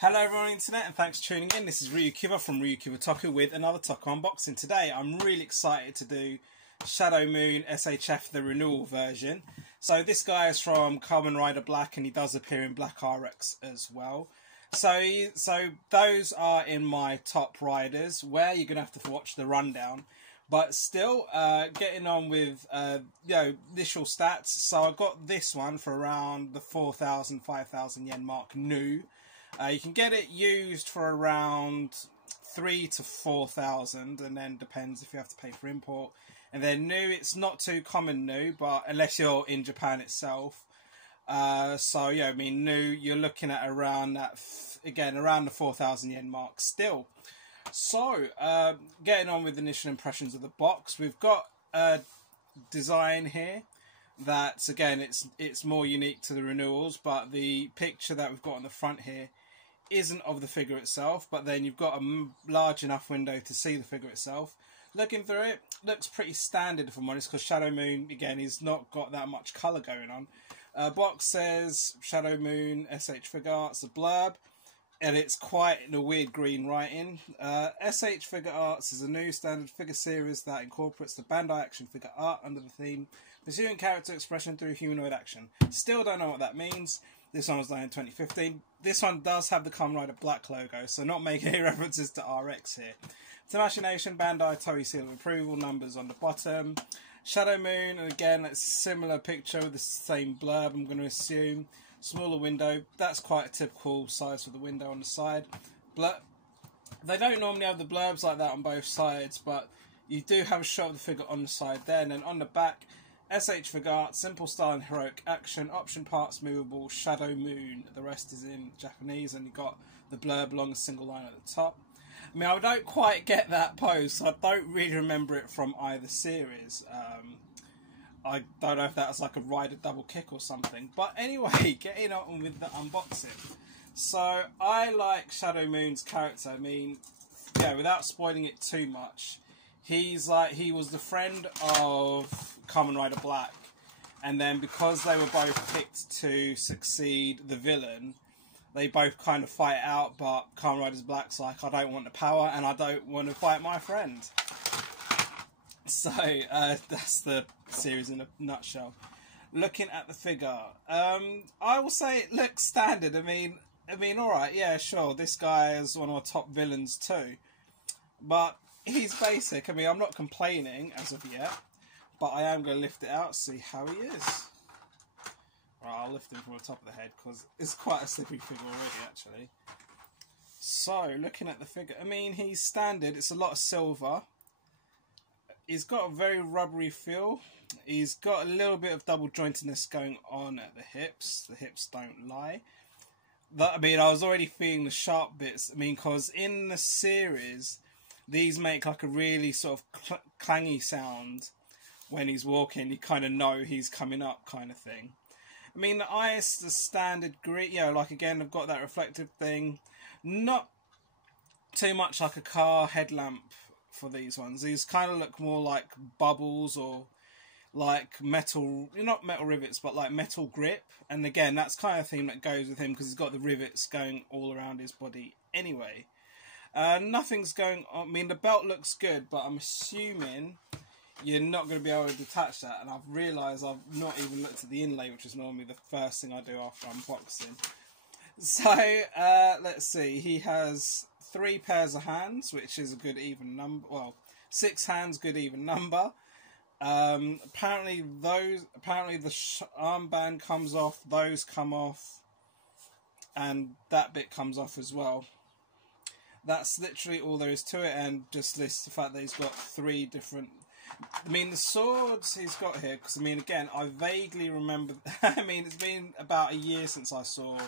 Hello everyone on the internet and thanks for tuning in. This is RyuKiva from RyuKiva Toku with another Toku unboxing. Today I'm really excited to do Shadow Moon SHF the Renewal version. So this guy is from Kamen Rider Black and he does appear in Black RX as well. So those are in my top riders where you're going to have to watch the rundown. But still, getting on with initial stats. So I got this one for around the 4,000, 5,000 yen mark new. You can get it used for around 3,000 to 4,000, and then depends if you have to pay for import. And then new, it's not too common new, but unless you're in Japan itself. So yeah, I mean new, you're looking at around that again around the 4,000 yen mark still. So getting on with initial impressions of the box, we've got a design here. That's again, it's more unique to the renewals, but the picture that we've got on the front here isn't of the figure itself, but then you've got a large enough window to see the figure itself. Looking through it, looks pretty standard if I'm honest, because Shadow Moon, again, he's not got that much colour going on. Box says Shadow Moon S.H.Figuarts, a blurb, and it's quite in a weird green writing. S.H.Figuarts is a new standard figure series that incorporates the bandai action figure art under the theme pursuing character expression through humanoid action. Still don't know what that means. This one was done in 2015. This one does have the Kamen Rider Black logo, so not making any references to RX here. International Bandai Toei seal of approval, numbers on the bottom. Shadow Moon, and again, it's a similar picture with the same blurb, I'm going to assume. Smaller window, that's quite a typical size for the window on the side. They don't normally have the blurbs like that on both sides, but you do have a shot of the figure on the side there, and then on the back, S.H.Figuarts, simple style and heroic action, option parts movable, Shadow Moon. The rest is in Japanese, and you got the blurb along a single line at the top. I mean, I don't quite get that pose, so I don't really remember it from either series. I don't know if that was like a rider double kick or something. But anyway, getting on with the unboxing. So, I like Shadow Moon's character. I mean, yeah, without spoiling it too much, he was the friend of Kamen Rider Black, and then because they were both picked to succeed the villain, they both kind of fight out, but Kamen Rider Black's like, I don't want the power and I don't want to fight my friend. So that's the series in a nutshell. Looking at the figure, I will say it looks standard. I mean alright, yeah, sure, this guy is one of our top villains too, but he's basic. I mean, I'm not complaining as of yet, but I am going to lift it out, see how he is. Right, I'll lift him from the top of the head because it's quite a slippery figure already, actually. So, looking at the figure, I mean, he's standard. It's a lot of silver. He's got a very rubbery feel. He's got a little bit of double jointedness going on at the hips. The hips don't lie. I mean, I was already feeling the sharp bits. I mean, because in the series, these make like a really sort of clangy sound when he's walking. You kind of know he's coming up kind of thing. I mean, the eyes, the standard green, you know, like again, I've got that reflective thing. Not too much like a car headlamp for these ones. These kind of look more like bubbles or like metal, not metal rivets, but like metal grip. And again, that's kind of theme that goes with him because he's got the rivets going all around his body anyway. Nothing's going on. I mean, the belt looks good, but I'm assuming you're not going to be able to detach that. And I've realised I've not even looked at the inlay, which is normally the first thing I do after unboxing. So, let's see. He has 3 pairs of hands, which is a good even number. Well, 6 hands, good even number. Apparently the armband comes off, those come off, and that bit comes off as well. That's literally all there is to it, and just lists the fact that he's got 3 different... I mean, the swords he's got here, because, I mean, again, I vaguely remember... I mean, it's been about a year since I saw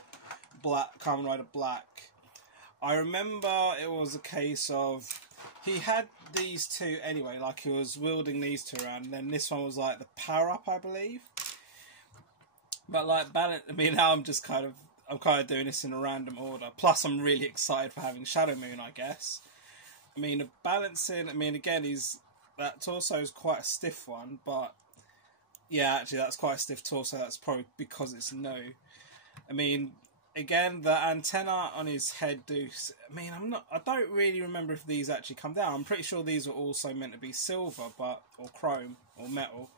Kamen Rider Black. I remember it was a case of... He had these 2 anyway, like he was wielding these 2 around, and then this one was like the power-up, I believe. But, like, balance... I mean, now I'm kind of doing this in a random order. Plus, I'm really excited for having Shadow Moon, I guess. I mean, the balancing... I mean, again, that torso is quite a stiff one, but... Yeah, actually, that's quite a stiff torso. That's probably because it's new. I mean, again, the antenna on his head I mean, I don't really remember if these actually come down. I'm pretty sure these were also meant to be silver, or chrome, or metal.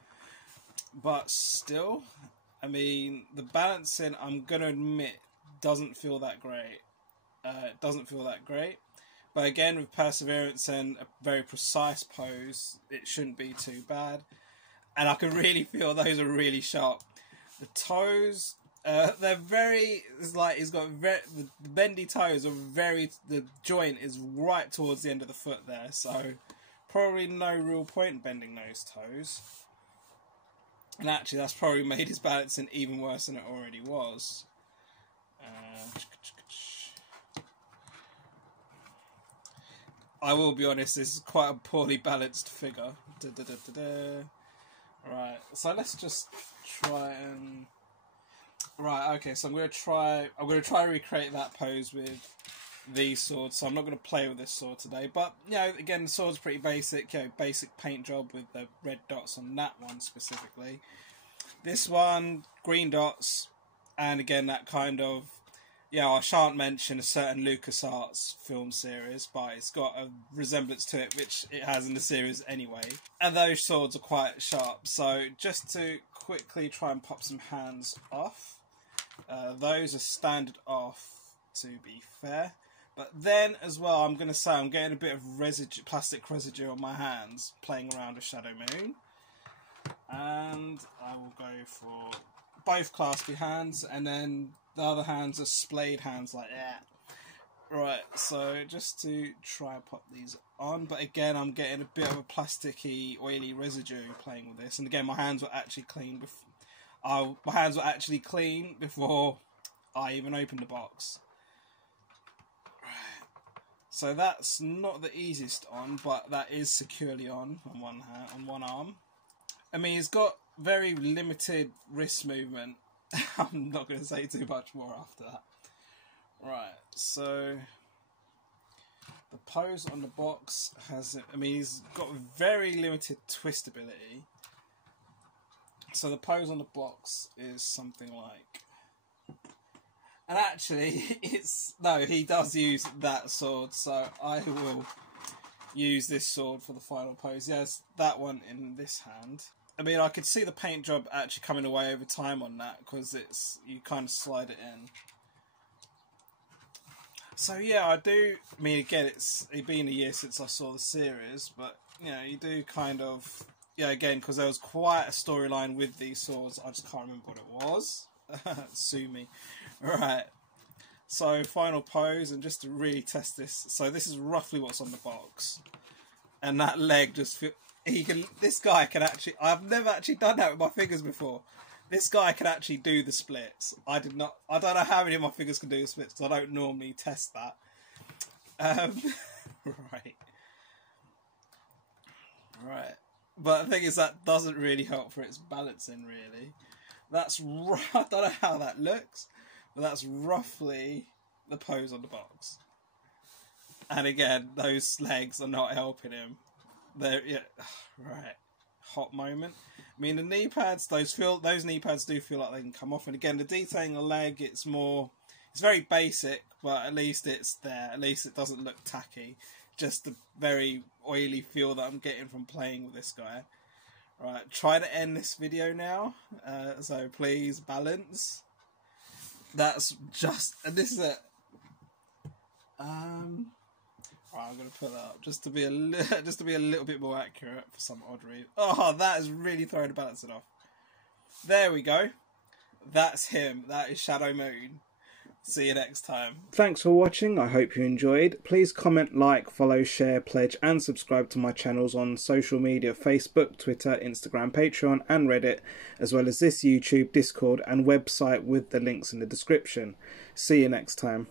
But still, I mean, the balancing, I'm going to admit, doesn't feel that great. It doesn't feel that great. But again, with perseverance and a very precise pose, it shouldn't be too bad. And I can really feel those are really sharp. The toes, they're very, it's like he's got the bendy toes are the joint is right towards the end of the foot there. So probably no real point in bending those toes. And actually that's probably made his balancing even worse than it already was. I will be honest, this is quite a poorly balanced figure. Right, so let's just try and... Right, okay, so I'm gonna try recreate that pose with these swords. So I'm not gonna play with this sword today, but you know, again, the sword's pretty basic. You know, basic paint job with the red dots on that one specifically. This one, green dots, and again that kind of, yeah, I shan't mention a certain LucasArts film series, but it's got a resemblance to it, which it has in the series anyway. And those swords are quite sharp. So just to quickly try and pop some hands off. Those are standard off, to be fair. But then as well, I'm going to say I'm getting a bit of residue, plastic residue on my hands playing around with Shadow Moon. And I will go for both claspy hands, and then the other hands are splayed hands like that. Right, so just to try and pop these on, but again I'm getting a bit of a plasticky, oily residue playing with this. And again, my hands were actually clean before I even opened the box. Right. So that's not the easiest on, but that is securely on one hand, on one arm. I mean, he's got very limited wrist movement. I'm not going to say too much more after that. Right, so the pose on the box has, I mean, he's got very limited twist ability. So the pose on the box is something like, and actually he does use that sword, so I will use this sword for the final pose. Yes, that one in this hand. I mean, I could see the paint job actually coming away over time on that, because you kind of slide it in. So yeah, I mean, again, it's been a year since I saw the series, but you know, you do kind of, yeah, again, because there was quite a storyline with these swords, I just can't remember what it was. Sue me. Right, so final pose, and just to really test this, so this is roughly what's on the box, and that leg just this guy can actually, I've never actually done that with my fingers before. This guy can actually do the splits. I don't know how many of my fingers can do the splits, because I don't normally test that. Right. But the thing is, that doesn't really help for its balancing, really. I don't know how that looks, but that's roughly the pose on the box. And again, those legs are not helping him. Yeah, right. Hot moment. I mean, the knee pads, those knee pads do feel like they can come off. And again, the detailing the leg, it's very basic, but at least it's there. At least it doesn't look tacky. Just the very oily feel that I'm getting from playing with this guy. Right, try to end this video now. So please balance. That's just, and this is it. Right, I'm going to put that up just to be a little bit more accurate for some odd reason. Oh, that is really throwing the balancing off. There we go. That's him. That is Shadow Moon. See you next time. Thanks for watching. I hope you enjoyed. Please comment, like, follow, share, pledge and subscribe to my channels on social media: Facebook, Twitter, Instagram, Patreon and Reddit, as well as this YouTube, Discord and website with the links in the description. See you next time.